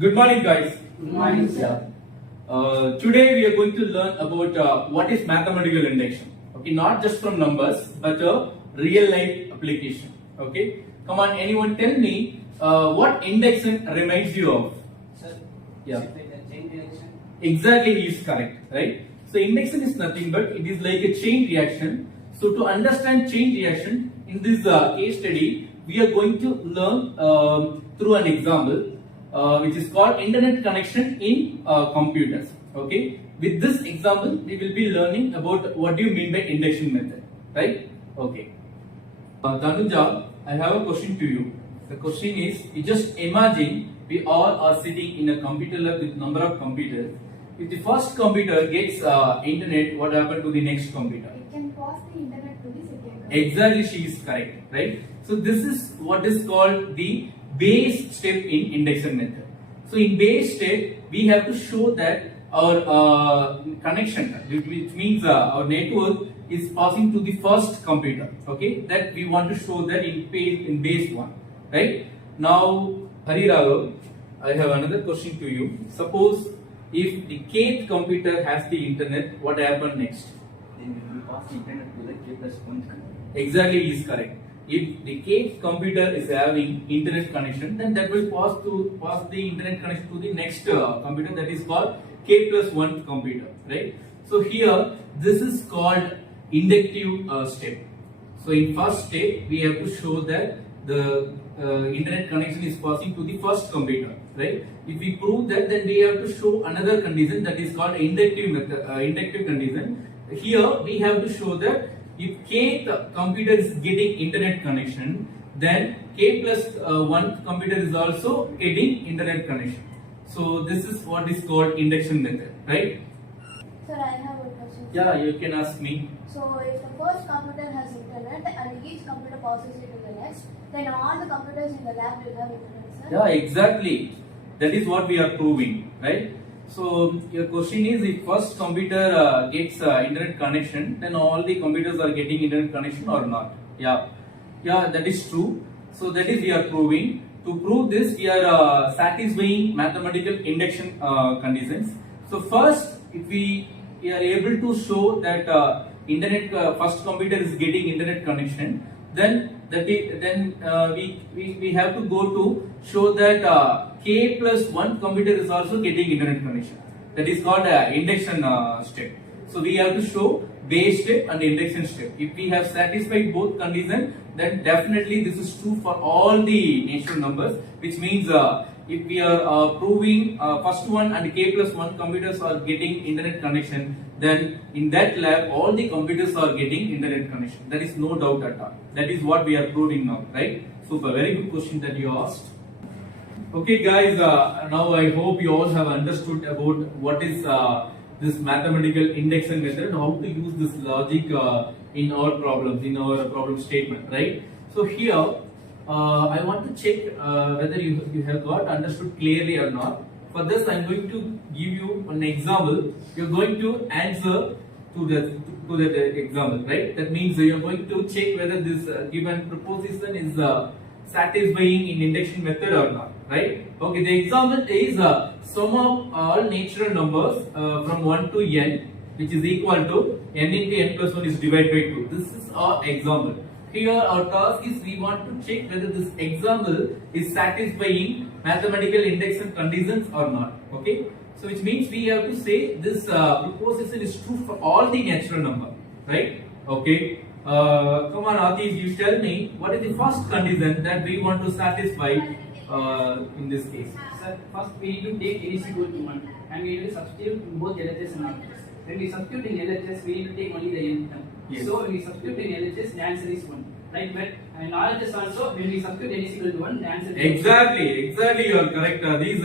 Good morning, guys. Good morning, sir. Today we are going to learn about what is mathematical induction. Okay, not just from numbers, but a real life application. Okay, come on, anyone tell me what induction reminds you of? Sir, Yeah. is it like a chain reaction? Exactly, he is correct, right? So induction is nothing but it is like a chain reaction. So to understand chain reaction in this case study, we are going to learn through an example, which is called internet connection in computers. Okay. With this example, we will be learning about what do you mean by induction method, right? Okay. Danuja, I have a question to you. The question is: you just imagine we all are sitting in a computer lab with number of computers. If the first computer gets internet, what happened to the next computer? It can pass the internet to the second one. Exactly, she is correct, right? So this is what is called the base step in induction method. So in base step, we have to show that our connection, which means our network, is passing to the first computer. Okay, that we want to show that in base one, right? Now, Hari Raghav, I have another question to you. Suppose if the kth computer has the internet, what happens next? Then we will pass the internet to the K plus 1 computer. Exactly, he is correct. If the kth computer is having internet connection, then that will pass the internet connection to the next computer, that is called K plus 1 computer, right? So here this is called inductive step. So in first step we have to show that the internet connection is passing to the first computer, right? If we prove that, then we have to show another condition, that is called inductive method, inductive condition. Here we have to show that if kth computer is getting internet connection, then K plus 1 computer is also getting internet connection. So this is what is called induction method, right? Sir, I have a question. Yeah, you can ask me. So, if the first computer has internet and each computer passes it to the next, then all the computers in the lab will have internet, sir? Yeah, exactly. That is what we are proving, right? So your question is, if first computer gets internet connection, then all the computers are getting internet connection or not? Yeah, that is true. So that is we are proving. To prove this, we are satisfying mathematical induction conditions. So first, if we are able to show that internet first computer is getting internet connection, then we have to go to show that K plus 1 computer is also getting internet connection. That is called induction step. So we have to show base step and induction step. If we have satisfied both conditions, then definitely this is true for all the natural numbers, which means if we are proving first one and K plus 1 computers are getting internet connection, then in that lab all the computers are getting internet connection. There is no doubt at all. That is what we are proving now, right? Super, very good question that you asked. Okay guys, now I hope you all have understood about what is this mathematical induction method, how to use this logic in our problems, in our problem statement, right? So here I want to check whether you have got understood clearly or not. For this I am going to give you an example. You are going to answer to that example, right? That means you are going to check whether this given proposition is satisfying in induction method or not, right? Okay, the example is sum of all natural numbers from 1 to n, which is equal to n into n plus 1 is divided by 2. This is our example. Here our task is we want to check whether this example is satisfying mathematical induction conditions or not. Okay, so which means we have to say this proposition is true for all the natural number, right? Okay. Come on, Atif, you tell me what is the first condition that we want to satisfy in this case? Sir, first we need to take n is equal to 1 and we need to substitute in both LHS and RHS. When we substitute in LHS, we need to take only the n term. Yes. So when we substitute in LHS, the answer is 1. Right, but in RHS also, when we substitute n is equal to 1, the answer is Exactly, you are correct. These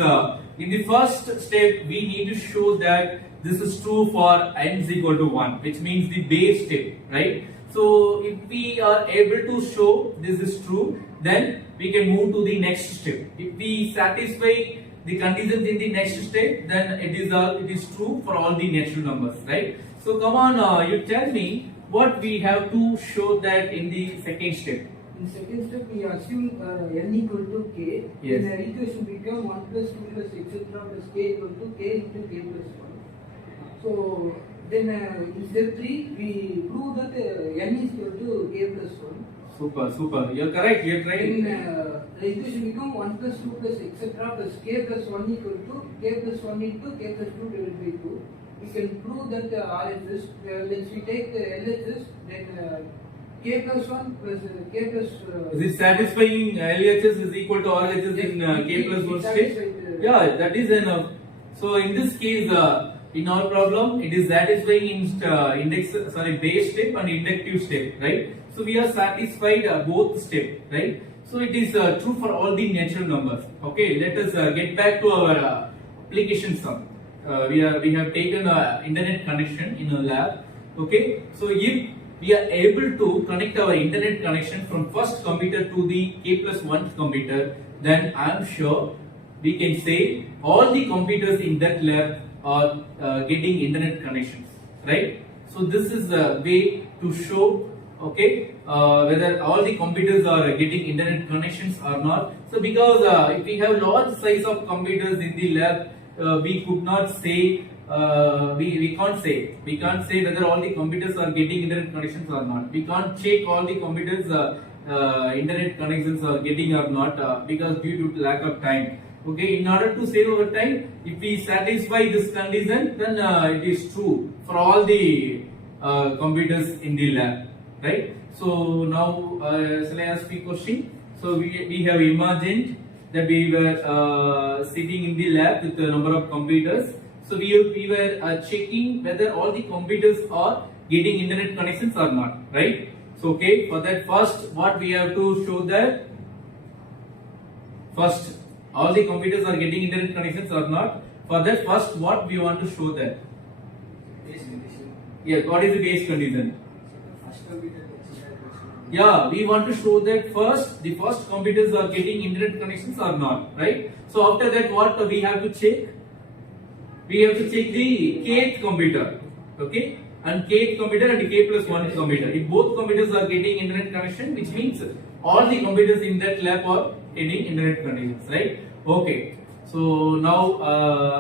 in the first step, we need to show that this is true for n is equal to 1, which means the base step, right? So if we are able to show this is true, then we can move to the next step. If we satisfy the conditions in the next step, then it is true for all the natural numbers, right? So come on, you tell me what we have to show that in the second step. in In second step, we assume n equal to k. Yes. Then the equation become 1 plus 2 plus etc. plus k equal to k into k plus 1. So then in step 3, we prove that n is equal to k plus 1. Super, super. You're correct. You're trying. Then the equation become 1 plus 2 plus etc. plus k plus 1 equal to k plus 1 into k plus 2 divided by 2. We can prove that RHS. Let's we take LHS, then k plus 1 plus k plus. Is it satisfying LHS is equal to RHS in k plus 1 state? Yeah, that is enough. So in this case, in our problem, it is satisfying in base step and inductive step, right? So we are satisfied both step, right? So it is true for all the natural numbers. Okay, let us get back to our application sum. We have taken internet connection in a lab. Okay, so if we are able to connect our internet connection from first computer to the k plus 1th computer, then I am sure we can say all the computers in that lab are getting internet connections, right? So this is the way to show, okay, whether all the computers are getting internet connections or not. So because if we have large size of computers in the lab, we could not say, we can't say whether all the computers are getting internet connections or not. We can't check all the computers internet connections are getting or not because due to lack of time. Okay, in order to save our time, if we satisfy this condition, then it is true for all the computers in the lab, right? So now, shall I ask you a question? So we have imagined that we were sitting in the lab with a number of computers. So we were checking whether all the computers are getting internet connections or not, right? So okay, for that first, what we have to show that first all the computers are getting internet connections or not. For that first, what we want to show that? Base condition. Yeah, what is the base condition? First computer gets internet connection. Yeah, we want to show that first the first computers are getting internet connections or not, right? So after that, what we have to check? We have to check the kth computer, okay, and kth computer and k plus 1 computer. If both computers are getting internet connection, which means all the computers in that lab are getting internet connections, right? Okay. So now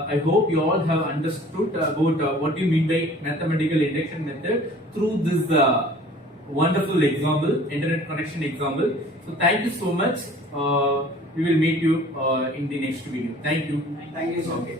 I hope you all have understood about what you mean by mathematical induction method through this wonderful example, internet connection example. So thank you so much. We will meet you in the next video. Thank you. Thank you, sir. Okay.